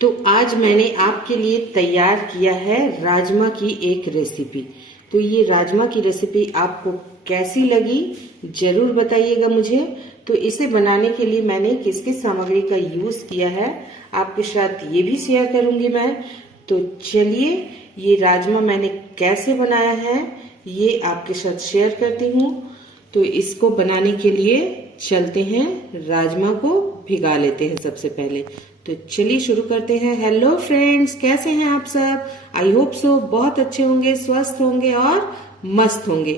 तो आज मैंने आपके लिए तैयार किया है राजमा की एक रेसिपी। तो ये राजमा की रेसिपी आपको कैसी लगी जरूर बताइएगा मुझे। तो इसे बनाने के लिए मैंने किस किस सामग्री का यूज किया है आपके साथ ये भी शेयर करूंगी मैं। तो चलिए ये राजमा मैंने कैसे बनाया है ये आपके साथ शेयर करती हूँ। तो इसको बनाने के लिए चलते हैं, राजमा को भिगा लेते हैं सबसे पहले। तो चलिए शुरू करते हैं। हेलो फ्रेंड्स, कैसे हैं आप सब? आई होप सो बहुत अच्छे होंगे, स्वस्थ होंगे और मस्त होंगे।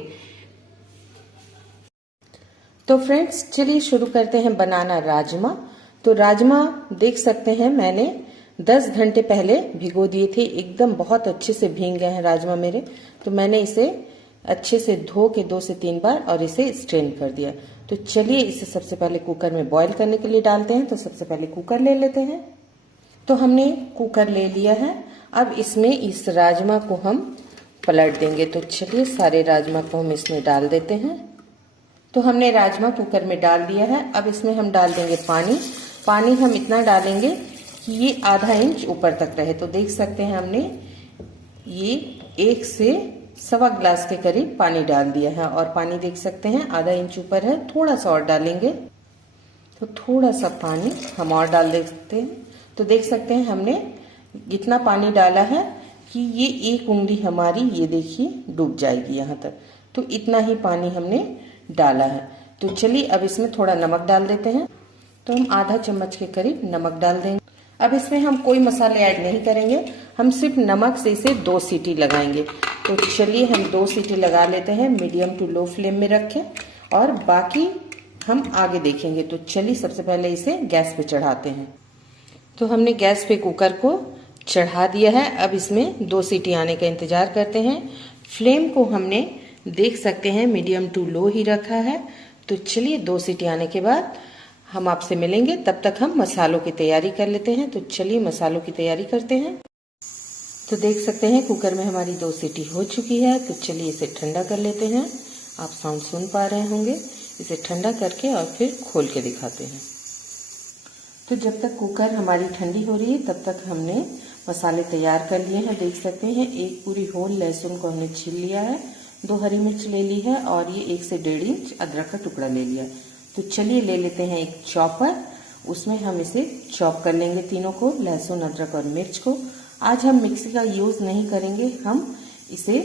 तो फ्रेंड्स चलिए शुरू करते हैं बनाना राजमा। तो राजमा देख सकते हैं मैंने 10 घंटे पहले भिगो दिए थे, एकदम बहुत अच्छे से भीग गए हैं राजमा मेरे। तो मैंने इसे अच्छे से धो के 2 से 3 बार और इसे स्ट्रेन कर दिया। तो चलिए इसे सबसे पहले कुकर में बॉईल करने के लिए डालते हैं। तो सबसे पहले कुकर ले लेते हैं। तो हमने कुकर ले लिया है। अब इसमें इस राजमा को हम पलट देंगे। तो चलिए सारे राजमा को हम इसमें डाल देते हैं। तो हमने राजमा कुकर में डाल दिया है। अब इसमें हम डाल देंगे पानी। पानी हम इतना डालेंगे कि ये आधा इंच ऊपर तक रहे। तो देख सकते हैं हमने ये 1 से सवा ग्लास के करीब पानी डाल दिया है और पानी देख सकते हैं आधा इंच ऊपर है। थोड़ा सा और डालेंगे। तो थोड़ा सा पानी हम और डाल देते हैं। तो देख सकते हैं हमने इतना पानी डाला है कि ये 1 उंगली हमारी ये देखिए डूब जाएगी यहाँ तक। तो इतना ही पानी हमने डाला है। तो चलिए अब इसमें थोड़ा नमक डाल देते हैं। तो हम आधा चम्मच के करीब नमक डाल देंगे। अब इसमें हम कोई मसाले ऐड नहीं करेंगे, हम सिर्फ नमक से इसे 2 सीटी लगाएंगे। तो चलिए हम 2 सीटी लगा लेते हैं, मीडियम टू लो फ्लेम में रखें और बाकी हम आगे देखेंगे। तो चलिए सबसे पहले इसे गैस पे चढ़ाते हैं। तो हमने गैस पे कुकर को चढ़ा दिया है। अब इसमें 2 सीटी आने का इंतजार करते हैं। फ्लेम को हमने देख सकते हैं मीडियम टू लो ही रखा है। तो चलिए 2 सीटी आने के बाद हम आपसे मिलेंगे। तब तक हम मसालों की तैयारी कर लेते हैं। तो चलिए मसालों की तैयारी करते हैं। तो देख सकते हैं कुकर में हमारी 2 सीटी हो चुकी है। तो चलिए इसे ठंडा कर लेते हैं। आप साउंड सुन पा रहे होंगे। इसे ठंडा करके और फिर खोल के दिखाते हैं। तो जब तक कुकर हमारी ठंडी हो रही है तब तक हमने मसाले तैयार कर लिए हैं। देख सकते हैं 1 पूरी होल लहसुन को हमने छील लिया है, 2 हरी मिर्च ले ली है और ये 1 से 1.5 इंच अदरक का टुकड़ा ले लिया। तो चलिए ले लेते हैं एक चॉपर, उसमें हम इसे चॉप कर लेंगे तीनों को, लहसुन अदरक और मिर्च को। आज हम मिक्सी का यूज नहीं करेंगे, हम इसे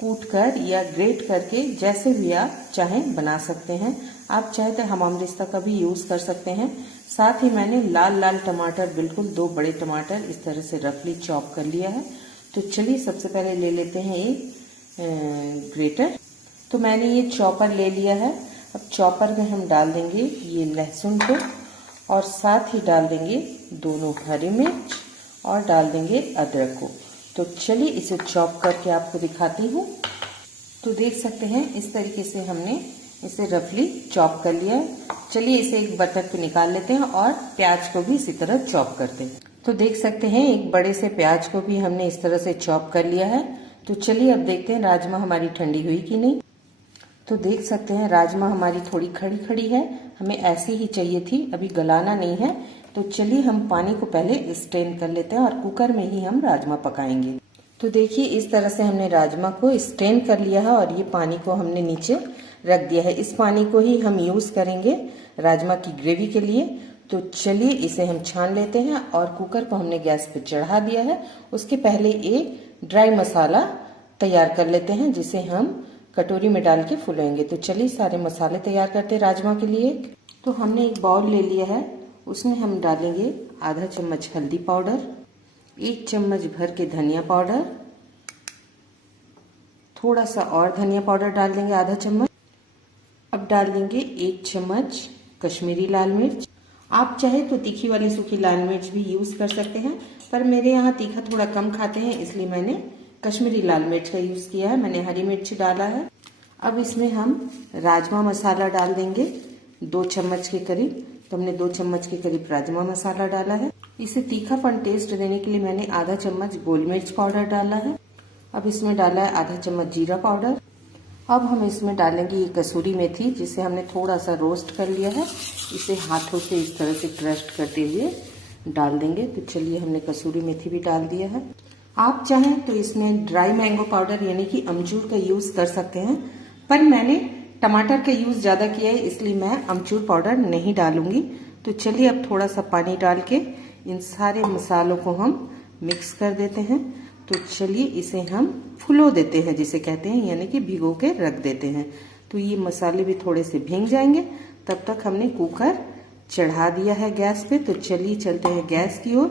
कूट कर या ग्रेट करके जैसे भी आप चाहें बना सकते हैं। आप चाहे तो हमामदिस्ता का भी यूज कर सकते हैं। साथ ही मैंने लाल लाल टमाटर, बिल्कुल 2 बड़े टमाटर इस तरह से रफली चॉप कर लिया है। तो चलिए सबसे पहले ले लेते हैं एक ग्रेटर। तो मैंने ये चॉपर ले लिया है। अब चॉपर में हम डाल देंगे ये लहसुन को और साथ ही डाल देंगे दोनों हरी मिर्च और डाल देंगे अदरक को। तो चलिए इसे चॉप करके आपको दिखाती हूँ। तो देख सकते हैं इस तरीके से हमने इसे रफली चॉप कर लिया है। चलिए इसे एक बर्तन पे निकाल लेते हैं और प्याज को भी इसी तरह चॉप करते हैं। तो देख सकते हैं एक बड़े से प्याज को भी हमने इस तरह से चॉप कर लिया है। तो चलिए अब देखते हैं राजमा हमारी ठंडी हुई कि नहीं। तो देख सकते हैं राजमा हमारी थोड़ी खड़ी खड़ी है, हमें ऐसी ही चाहिए थी, अभी गलाना नहीं है। तो चलिए हम पानी को पहले स्ट्रेन कर लेते हैं और कुकर में ही हम राजमा पकाएंगे। तो देखिए इस तरह से हमने राजमा को स्ट्रेन कर लिया है और ये पानी को हमने नीचे रख दिया है। इस पानी को ही हम यूज करेंगे राजमा की ग्रेवी के लिए। तो चलिए इसे हम छान लेते हैं और कुकर को हमने गैस पे चढ़ा दिया है। उसके पहले एक ड्राई मसाला तैयार कर लेते हैं जिसे हम कटोरी में डाल के फुलाएंगे। तो चलिए सारे मसाले तैयार करते हैं राजमा के लिए। तो हमने एक बाउल ले लिया है, उसमें हम डालेंगे आधा चम्मच हल्दी पाउडर, 1 चम्मच भर के धनिया पाउडर, थोड़ा सा और धनिया पाउडर डाल देंगे आधा चम्मच। अब डाल देंगे 1 चम्मच कश्मीरी लाल मिर्च। आप चाहे तो तीखी वाली सूखी लाल मिर्च भी यूज कर सकते हैं, पर मेरे यहाँ तीखा थोड़ा कम खाते हैं इसलिए मैंने कश्मीरी लाल मिर्च का यूज किया है। मैंने हरी मिर्च डाला है। अब इसमें हम राजमा मसाला डाल देंगे 2 चम्मच के करीब। तो हमने 2 चम्मच के करीब राजमा मसाला डाला है। इसे तीखापन टेस्ट देने के लिए मैंने आधा चम्मच गोल मिर्च पाउडर डाला है। अब इसमें डाला है आधा चम्मच जीरा पाउडर। अब हम इसमें डालेंगे ये कसूरी मेथी जिसे हमने थोड़ा सा रोस्ट कर लिया है। इसे हाथों से इस तरह से क्रश करते हुए डाल देंगे। तो चलिए हमने कसूरी मेथी भी डाल दिया है। आप चाहें तो इसमें ड्राई मैंगो पाउडर यानी कि अमचूर का यूज कर सकते हैं, पर मैंने टमाटर का यूज ज्यादा किया है इसलिए मैं अमचूर पाउडर नहीं डालूंगी। तो चलिए अब थोड़ा सा पानी डाल के इन सारे मसालों को हम मिक्स कर देते हैं। तो चलिए इसे हम फुलो देते हैं जिसे कहते हैं, यानी कि भिगो के रख देते हैं। तो ये मसाले भी थोड़े से भीग जाएंगे, तब तक हमने कुकर चढ़ा दिया है गैस पे। तो चलिए चलते हैं गैस की ओर।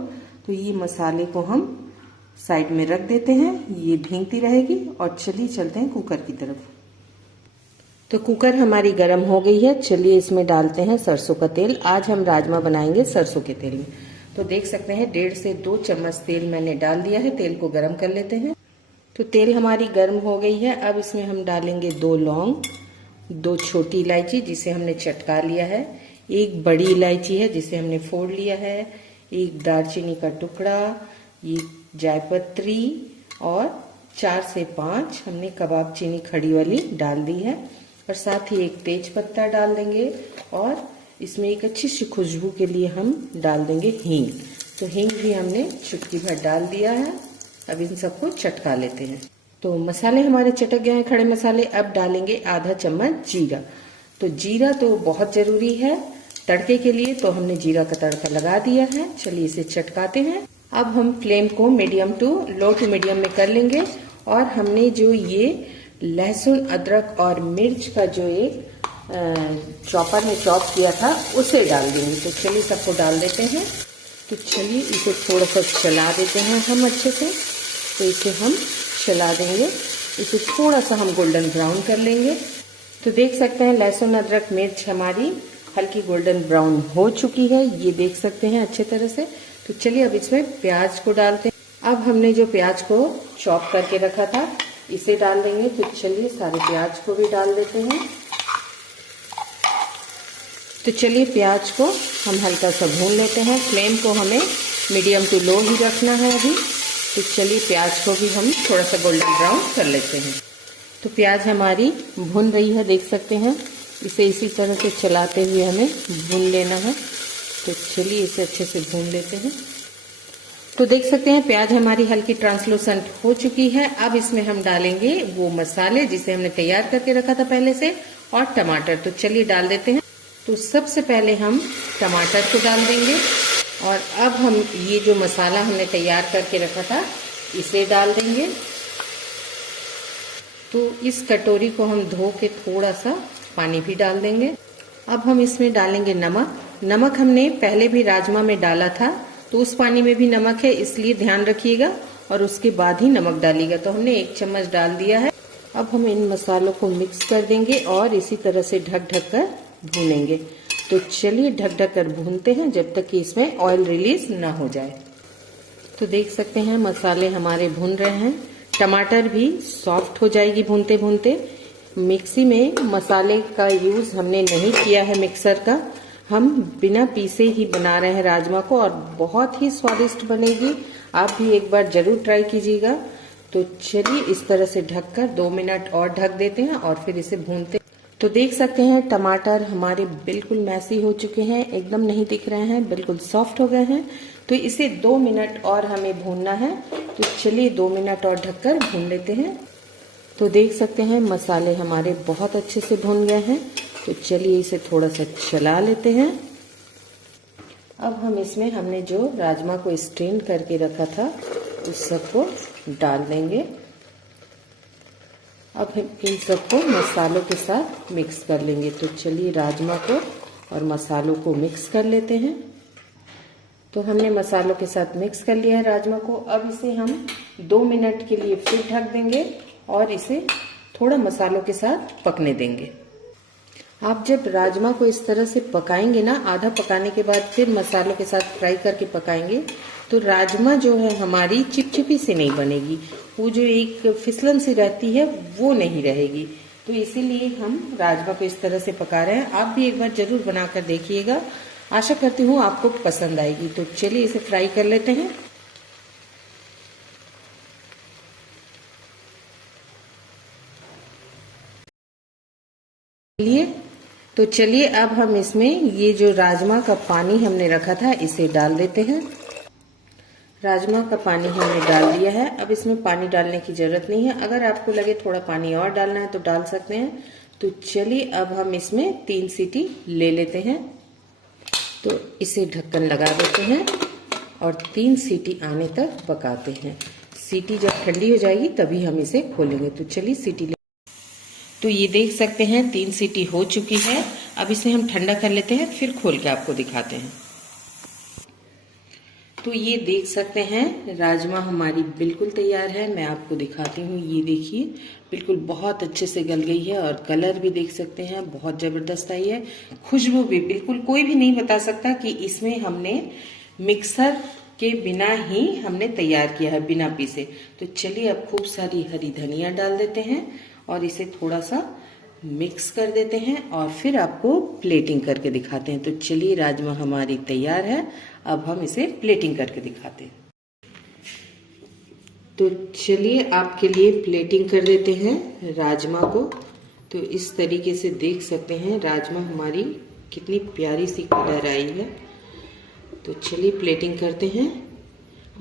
तो ये मसाले को हम साइड में रख देते हैं, ये भीगती रहेगी। और चलिए चलते हैं कुकर की तरफ। तो कुकर हमारी गर्म हो गई है। चलिए इसमें डालते हैं सरसों का तेल। आज हम राजमा बनाएंगे सरसों के तेल में। तो देख सकते हैं 1.5 से 2 चम्मच तेल मैंने डाल दिया है। तेल को गर्म कर लेते हैं। तो तेल हमारी गर्म हो गई है। अब इसमें हम डालेंगे 2 लौंग, 2 छोटी इलायची जिसे हमने चटका लिया है, 1 बड़ी इलायची है जिसे हमने फोड़ लिया है, 1 दालचीनी का टुकड़ा, 1 जायपत्री और 4 से 5 हमने कबाब चीनी खड़ी वाली डाल दी है। और साथ ही 1 तेज पत्ता डाल देंगे। और इसमें एक अच्छी सी खुशबू के लिए हम डाल देंगे हींग। तो हींग भी हमने चुटकी भर डाल दिया है। अब इन सबको चटका लेते हैं। तो मसाले हमारे चटक गए हैं, खड़े मसाले। अब डालेंगे आधा चम्मच जीरा। तो जीरा तो बहुत जरूरी है तड़के के लिए, तो हमने जीरा का तड़का लगा दिया है। चलिए इसे चटकाते हैं। अब हम फ्लेम को लो टू मीडियम में कर लेंगे। और हमने जो ये लहसुन, अदरक और मिर्च का जो एक चॉपर में चॉप किया था उसे डाल देंगे। तो चलिए सबको डाल देते हैं। तो चलिए इसे थोड़ा सा चला देते हैं हम अच्छे से। तो इसे हम चला देंगे, इसे थोड़ा सा हम गोल्डन ब्राउन कर लेंगे। तो देख सकते हैं लहसुन, अदरक, मिर्च हमारी हल्की गोल्डन ब्राउन हो चुकी है, ये देख सकते हैं अच्छे तरह से। तो चलिए अब इसमें प्याज को डालते हैं। अब हमने जो प्याज को चॉप करके रखा था इसे डाल देंगे। तो चलिए सारे प्याज को भी डाल देते हैं। तो चलिए प्याज को हम हल्का सा भून लेते हैं। फ्लेम को हमें मीडियम टू लो ही रखना है अभी। तो चलिए प्याज को भी हम थोड़ा सा गोल्डन ब्राउन कर लेते हैं। तो प्याज हमारी भुन रही है, देख सकते हैं। इसे इसी तरह से चलाते हुए हमें भून लेना है। तो चलिए इसे अच्छे से भून लेते हैं। तो देख सकते हैं प्याज हमारी हल्की ट्रांसलूसेंट हो चुकी है। अब इसमें हम डालेंगे वो मसाले जिसे हमने तैयार करके रखा था पहले से, और टमाटर। तो चलिए डाल देते हैं। तो सबसे पहले हम टमाटर को डाल देंगे। और अब हम ये जो मसाला हमने तैयार करके रखा था इसे डाल देंगे। तो इस कटोरी को हम धो के थोड़ा सा पानी भी डाल देंगे। अब हम इसमें डालेंगे नमक। नमक हमने पहले भी राजमा में डाला था, तो उस पानी में भी नमक है, इसलिए ध्यान रखिएगा और उसके बाद ही नमक डालिएगा। तो हमने 1 चम्मच डाल दिया है। अब हम इन मसालों को मिक्स कर देंगे और इसी तरह से ढक ढक कर भूनेंगे। तो चलिए ढक ढक कर भूनते हैं जब तक कि इसमें ऑयल रिलीज ना हो जाए। तो देख सकते हैं मसाले हमारे भून रहे हैं। टमाटर भी सॉफ्ट हो जाएगी भूनते भूनते। मिक्सी में मसाले का यूज हमने नहीं किया है, मिक्सर का। हम बिना पीसे ही बना रहे हैं राजमा को और बहुत ही स्वादिष्ट बनेगी। आप भी एक बार जरूर ट्राई कीजिएगा। तो चलिए इस तरह से ढककर 2 मिनट और ढक देते हैं और फिर इसे भूनते। तो देख सकते हैं टमाटर हमारे बिल्कुल मैसी हो चुके हैं, एकदम नहीं दिख रहे हैं, बिल्कुल सॉफ्ट हो गए हैं। तो इसे 2 मिनट और हमें भूनना है। तो चलिए 2 मिनट और ढककर भून लेते हैं। तो देख सकते हैं मसाले हमारे बहुत अच्छे से भून गए हैं। तो चलिए इसे थोड़ा सा चला लेते हैं। अब हम इसमें हमने जो राजमा को स्ट्रेन करके रखा था उस सबको डाल देंगे। अब हम इन सबको मसालों के साथ मिक्स कर लेंगे। तो चलिए राजमा को और मसालों को मिक्स कर लेते हैं। तो हमने मसालों के साथ मिक्स कर लिया है राजमा को। अब इसे हम 2 मिनट के लिए फिर ढक देंगे और इसे थोड़ा मसालों के साथ पकने देंगे। आप जब राजमा को इस तरह से पकाएंगे ना, आधा पकाने के बाद फिर मसालों के साथ फ्राई करके पकाएंगे, तो राजमा जो है हमारी चिपचिपी से नहीं बनेगी। वो जो एक फिसलन सी रहती है वो नहीं रहेगी। तो इसीलिए हम राजमा को इस तरह से पका रहे हैं। आप भी एक बार जरूर बनाकर देखिएगा, आशा करती हूँ आपको पसंद आएगी। तो चलिए इसे फ्राई कर लेते हैं। तो चलिए अब हम इसमें ये जो राजमा का पानी हमने रखा था इसे डाल देते हैं। राजमा का पानी हमने डाल दिया है। अब इसमें पानी डालने की जरूरत नहीं है, अगर आपको लगे थोड़ा पानी और डालना है तो डाल सकते हैं। तो चलिए अब हम इसमें 3 सीटी ले लेते हैं। तो इसे ढक्कन लगा देते हैं और 3 सीटी आने तक पकाते हैं। सीटी जब ठंडी हो जाएगी तभी हम इसे खोलेंगे। तो चलिए सीटी ले। तो ये देख सकते हैं 3 सीटी हो चुकी है। अब इसे हम ठंडा कर लेते हैं, फिर खोल के आपको दिखाते हैं। तो ये देख सकते हैं राजमा हमारी बिल्कुल तैयार है। मैं आपको दिखाती हूँ, ये देखिए बिल्कुल बहुत अच्छे से गल गई है और कलर भी देख सकते हैं बहुत जबरदस्त आई है। खुशबू भी बिल्कुल कोई भी नहीं बता सकता कि इसमें हमने मिक्सर के बिना ही हमने तैयार किया है, बिना पीसे। तो चलिए अब खूब सारी हरी धनिया डाल देते हैं और इसे थोड़ा सा मिक्स कर देते हैं और फिर आपको प्लेटिंग करके दिखाते हैं। तो चलिए राजमा हमारी तैयार है, अब हम इसे प्लेटिंग करके दिखाते हैं। तो चलिए आपके लिए प्लेटिंग कर देते हैं राजमा को। तो इस तरीके से देख सकते हैं राजमा हमारी कितनी प्यारी सी कलर आई है। तो चलिए प्लेटिंग करते हैं।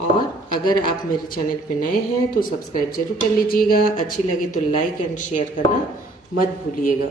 और अगर आप मेरे चैनल पे नए हैं तो सब्सक्राइब जरूर कर लीजिएगा। अच्छी लगे तो लाइक एंड शेयर करना मत भूलिएगा।